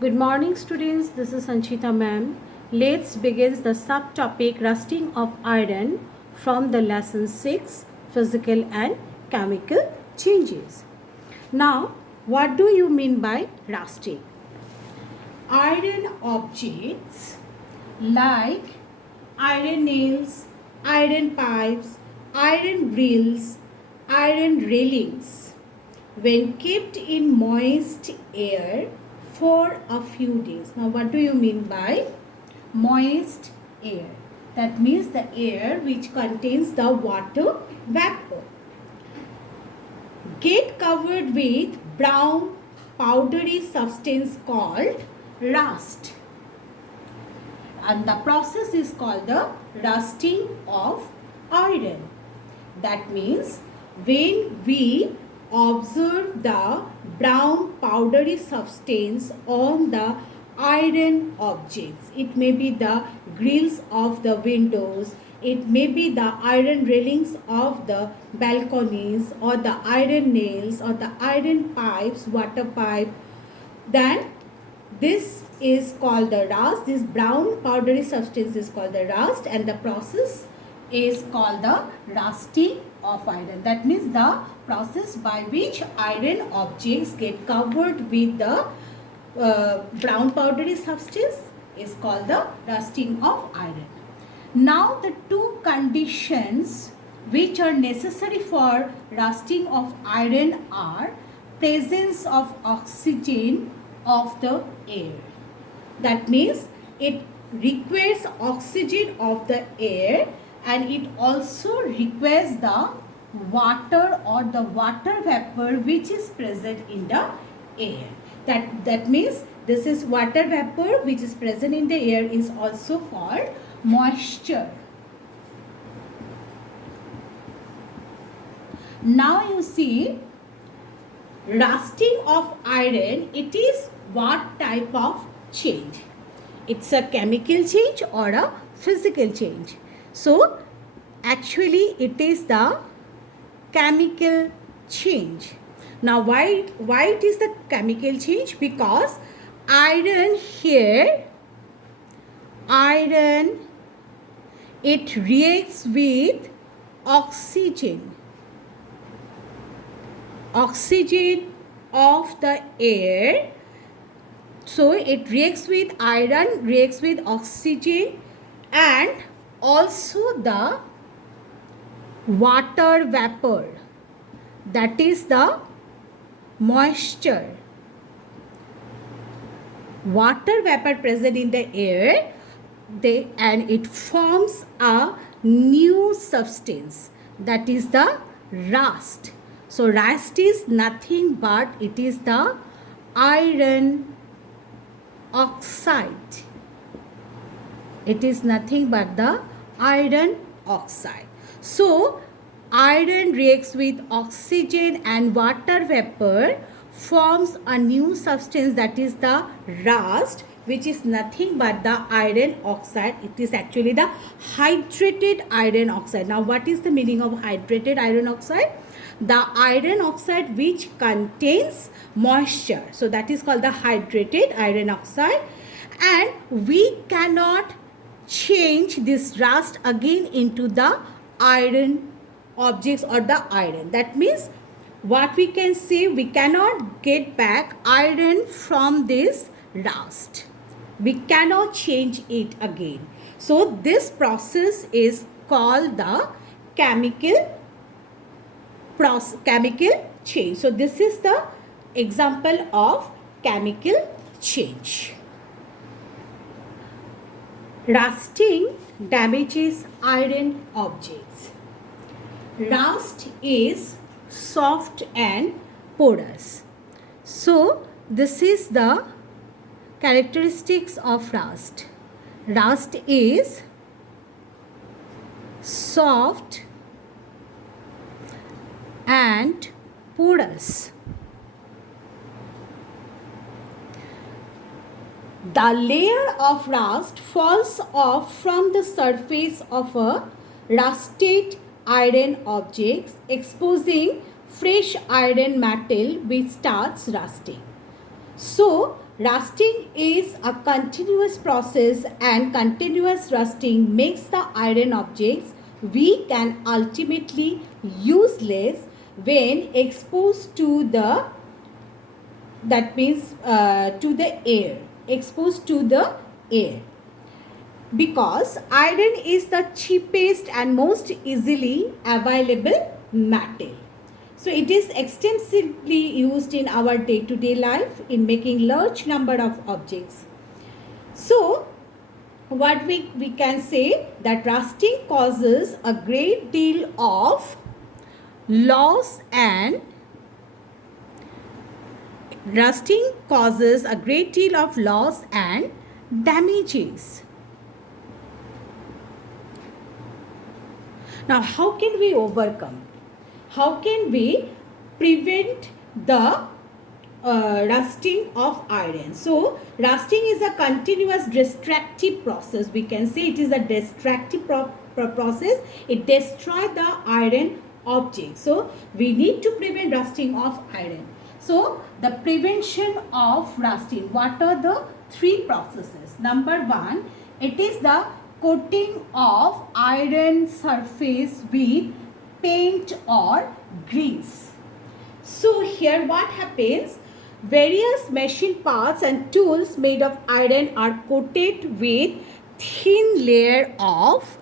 Good morning, students. This is Sanchita ma'am. Let's begin the subtopic rusting of iron from the lesson 6 physical and chemical changes. Now, what do you mean by rusting? Iron objects like iron nails, iron pipes, iron grills, iron railings, when kept in moist air for a few days. Now, what do you mean by moist air? That means the air which contains the water vapor. Get covered with brown powdery substance called rust, and the process is called the rusting of iron. That means when we observe the brown powdery substance on the iron objects, it may be the grills of the windows, it may be the iron railings of the balconies, or the iron nails, or the iron pipes, water pipe, then this is called the rust. This brown powdery substance is called the rust, and the process is called the rusting of iron. That means the process by which iron objects get covered with the brown powdery substance is called the rusting of iron. Now the two conditions which are necessary for rusting of iron are presence of oxygen of the air. That means it requires oxygen of the air, and it also requires the water or the water vapor which is present in the air. That means this is water vapor which is present in the air is also called moisture. Now you see, rusting of iron, it is what type of change? It's a chemical change or a physical change. So actually it is the chemical change. Now why it is the chemical change? Because iron here, it reacts with oxygen of the air. So it reacts with iron, reacts with oxygen, and also the water vapor, that is the moisture. Water vapor present in the air, and it forms a new substance, that is the rust. So rust is nothing but it is the iron oxide. It is nothing but the iron oxide. So iron reacts with oxygen and water vapor, forms a new substance, that is the rust, which is nothing but the iron oxide. It is actually the hydrated iron oxide. Now what is the meaning of hydrated iron oxide? The iron oxide which contains moisture. So that is called the hydrated iron oxide, and we cannot change this rust again into the iron objects or the iron. That means what we can say, we cannot get back iron from this rust. We cannot change it again. So this process is called the chemical change. So this is the example of chemical change. Rusting damages iron objects. Rust is soft and porous. So this is the characteristics of rust. Rust is soft and porous. The layer of rust falls off from the surface of a rusted iron object, exposing fresh iron metal which starts rusting. So Rusting is a continuous process, and continuous rusting makes the iron objects weak and ultimately useless when exposed to the, that means to the air, exposed to the air. Because iron is the cheapest and most easily available metal. So it is extensively used in our day-to-day life in making large number of objects. So what we can say that rusting causes a great deal of loss and damages. Now, how can we overcome? How can we prevent the rusting of iron? So, rusting is a continuous destructive process. We can say it is a destructive process. It destroys the iron object. So, we need to prevent rusting of iron. So, the prevention of rusting. What are the three processes? Number one, it is the coating of iron surface with paint or grease. So here what happens? Various machine parts and tools made of iron are coated with thin layer of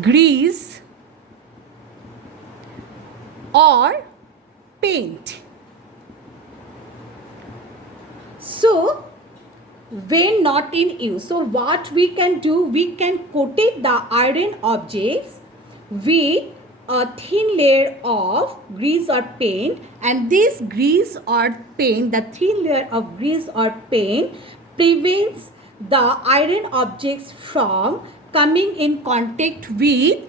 grease or paint. So when not in use, so what we can do, we can coat the iron objects with a thin layer of grease or paint, and this grease or paint, the thin layer of grease or paint prevents the iron objects from coming in contact with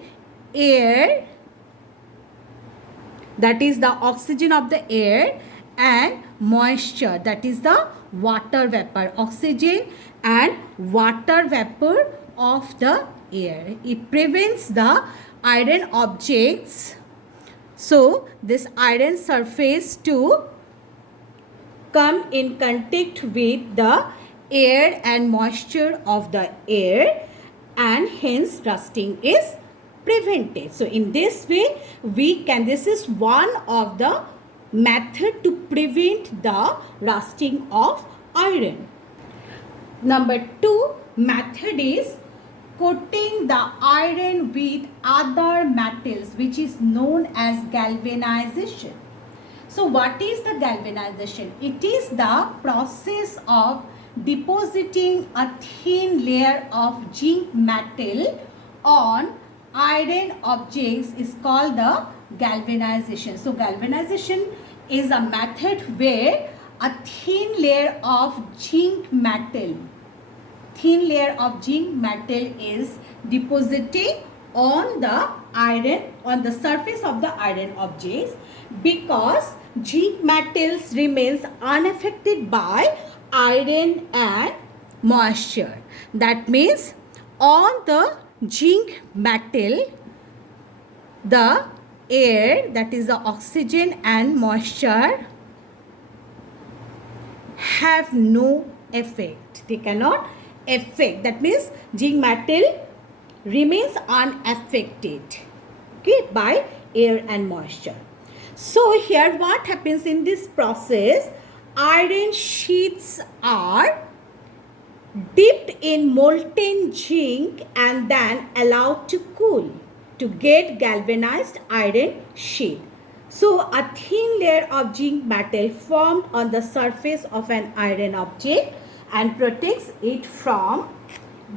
air, that is the oxygen of the air, and moisture, that is the water vapor, oxygen and water vapor of the air. It prevents the iron objects, so this iron surface to come in contact with the air and moisture of the air, and hence rusting is prevented. So in this way we can, this is one of the method to prevent the rusting of iron. Number two method is coating the iron with other metals, which is known as galvanization. So what is the galvanization? It is the process of depositing a thin layer of zinc metal on iron objects is called the galvanization. So galvanization is a method where a thin layer of zinc metal is deposited on the iron, on the surface of the iron objects, because zinc metals remains unaffected by iron and moisture. That means on the zinc metal, the air, that is the oxygen and moisture, have no effect. They cannot affect. That means zinc metal remains unaffected, okay, by air and moisture. So here what happens in this process? Iron sheets are dipped in molten zinc and then allowed to cool to get galvanized iron sheet. So a thin layer of zinc metal formed on the surface of an iron object and protects it from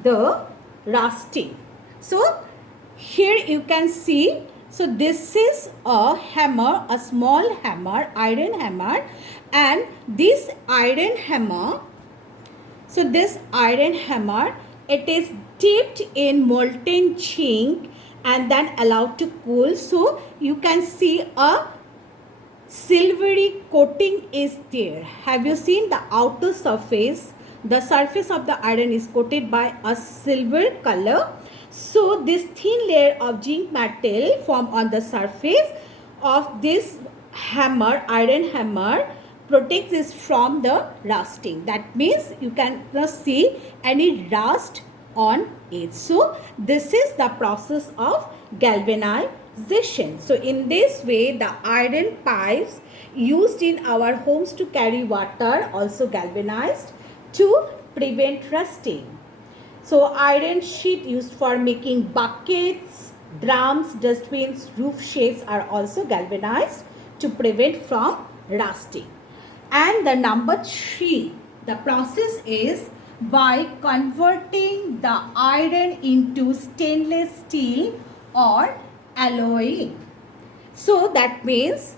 the rusting. So here you can see, so this is a hammer, a small hammer, iron hammer, and this iron hammer, so this iron hammer, it is dipped in molten zinc and then allowed to cool. So you can see a silvery coating is there. Have you seen the outer surface? The surface of the iron is coated by a silver color. So this thin layer of zinc metal form on the surface of this hammer, iron hammer, protects it from the rusting. That means you cannot see any rust on it. So this is the process of galvanization. So in this way, the iron pipes used in our homes to carry water also galvanized to prevent rusting. So iron sheet used for making buckets, drums, dustbins, roof shades are also galvanized to prevent from rusting. And the number 3, the process is by converting the iron into stainless steel or alloy. So that means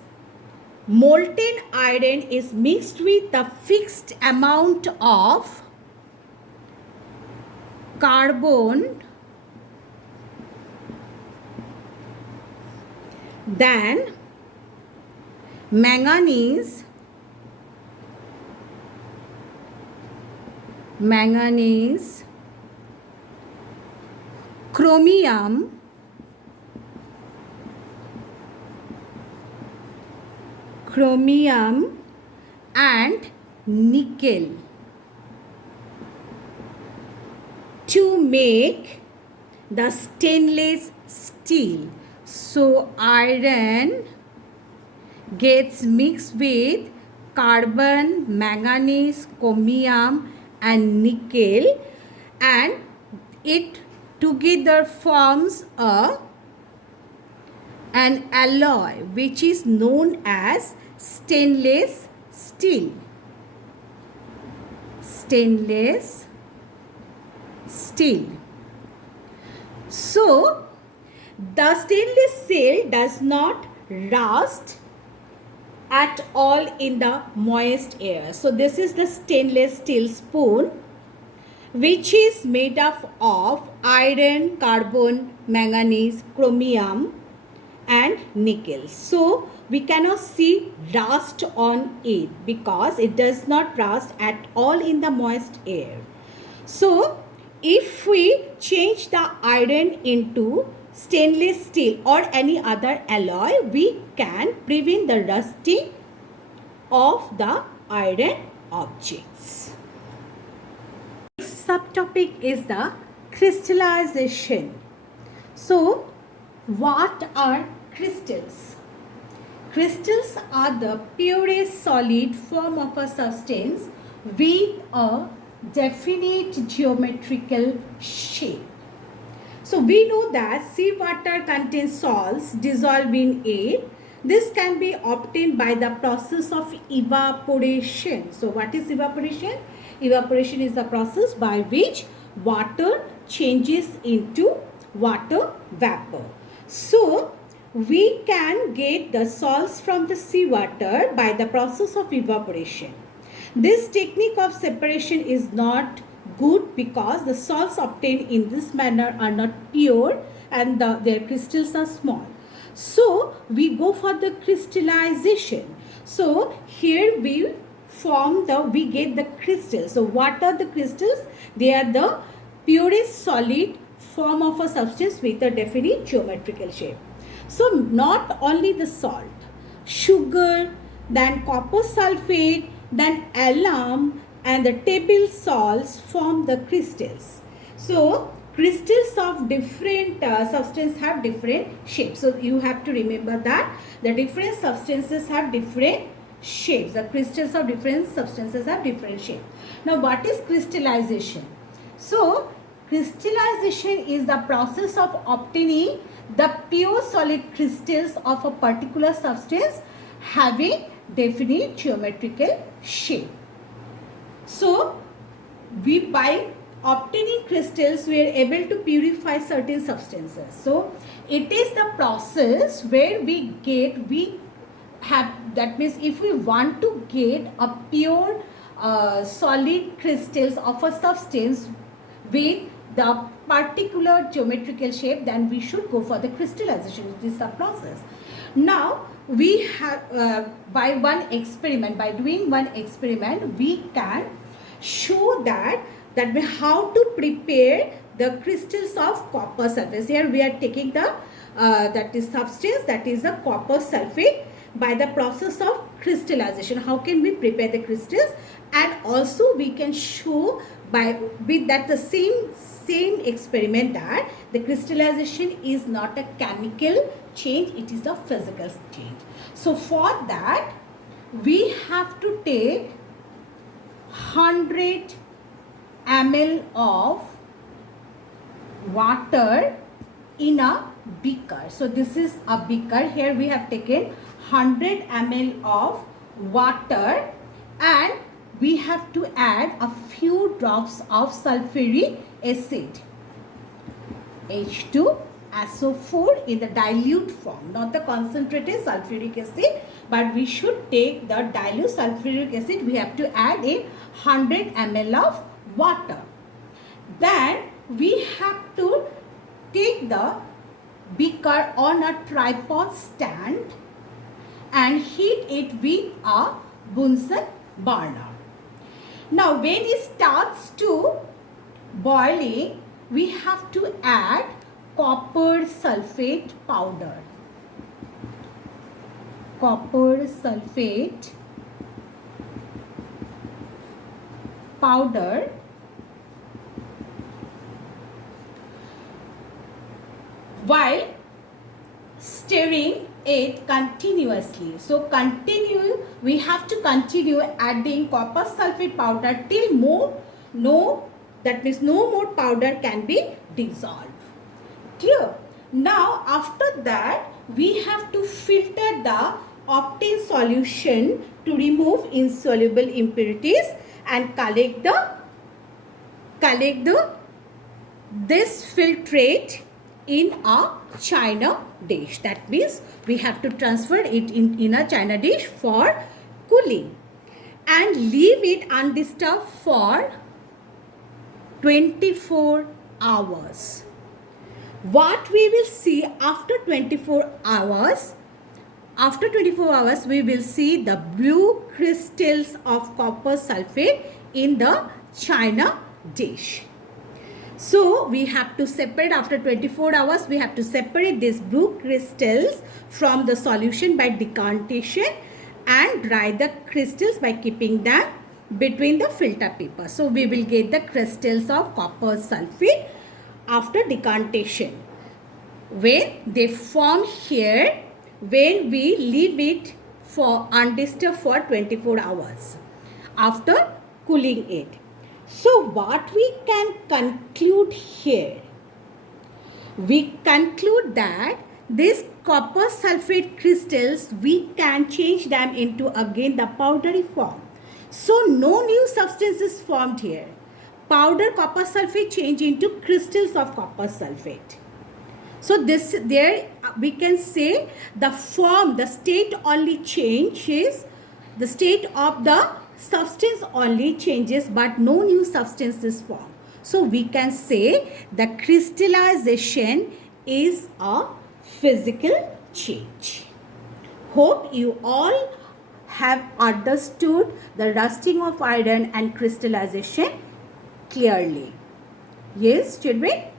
molten iron is mixed with the fixed amount of carbon, then manganese, chromium, and nickel to make the stainless steel. So iron gets mixed with carbon, manganese, chromium and nickel, and it together forms an alloy which is known as stainless steel. Stainless steel. So the stainless steel does not rust at all in the moist air. So this is the stainless steel spoon, which is made up of iron, carbon, manganese, chromium and nickel. So we cannot see rust on it because it does not rust at all in the moist air. So if we change the iron into stainless steel or any other alloy, we can prevent the rusting of the iron objects. Next subtopic is the crystallization. So what are crystals? Crystals are the purest solid form of a substance with a definite geometrical shape. So we know that seawater contains salts dissolved in air. This can be obtained by the process of evaporation. So what is evaporation? Evaporation is the process by which water changes into water vapor. So we can get the salts from the seawater by the process of evaporation. This technique of separation is not good because the salts obtained in this manner are not pure and their crystals are small. So we go for the crystallization. So here we get the crystals. So what are the crystals? They are the purest solid form of a substance with a definite geometrical shape. So not only the salt, sugar, then copper sulfate, then alum and the table salts form the crystals. So crystals of different substances have different shapes. So you have to remember that the different substances have different shapes. The crystals of different substances have different shapes. Now what is crystallization? So crystallization is the process of obtaining the pure solid crystals of a particular substance having definite geometrical shape. So by obtaining crystals, we are able to purify certain substances. So it is the process where that means if we want to get a pure solid crystals of a substance with the particular geometrical shape, then we should go for the crystallization. This is the process. Now we have by doing one experiment we can show that how to prepare the crystals of copper sulfate. Here we are taking the that is substance, that is the copper sulfate, by the process of crystallization. How can we prepare the crystals? And also we can show by with that the same experiment that the crystallization is not a chemical change, it is a physical change. So for that we have to take 100 ml of water in a beaker. So this is a beaker. Here we have taken 100 ml of water and we have to add a few drops of sulfuric acid, H2SO4, in the dilute form, not the concentrated sulfuric acid, but we should take the dilute sulfuric acid. We have to add in 100 ml of water. Then we have to take the beaker on a tripod stand and heat it with a Bunsen burner. Now when it starts to boiling, we have to add copper sulfate powder. Copper sulfate powder while stirring it continuously. So we have to continue adding copper sulfate powder till no more powder can be dissolved. Clear? Now after that we have to filter the obtained solution to remove insoluble impurities and collect this filtrate in a china dish. That means we have to transfer it in a china dish for cooling and leave it undisturbed for 24 hours. What we will see after 24 hours? After 24 hours, we will see the blue crystals of copper sulfate in the china dish. So we have to separate, after 24 hours, we have to separate these blue crystals from the solution by decantation and dry the crystals by keeping them between the filter paper. So we will get the crystals of copper sulfate after decantation. When they form here, when we leave it for undisturbed for 24 hours after cooling it. So what we can conclude here? We conclude that these copper sulfate crystals, we can change them into again the powdery form. So no new substance is formed here. Powder copper sulfate change into crystals of copper sulfate. So there we can say the form, the state only changes, the state of the substance only changes, but no new substance is formed. So we can say the crystallization is a physical change. Hope you all have understood the rusting of iron and crystallization clearly. Yes, children?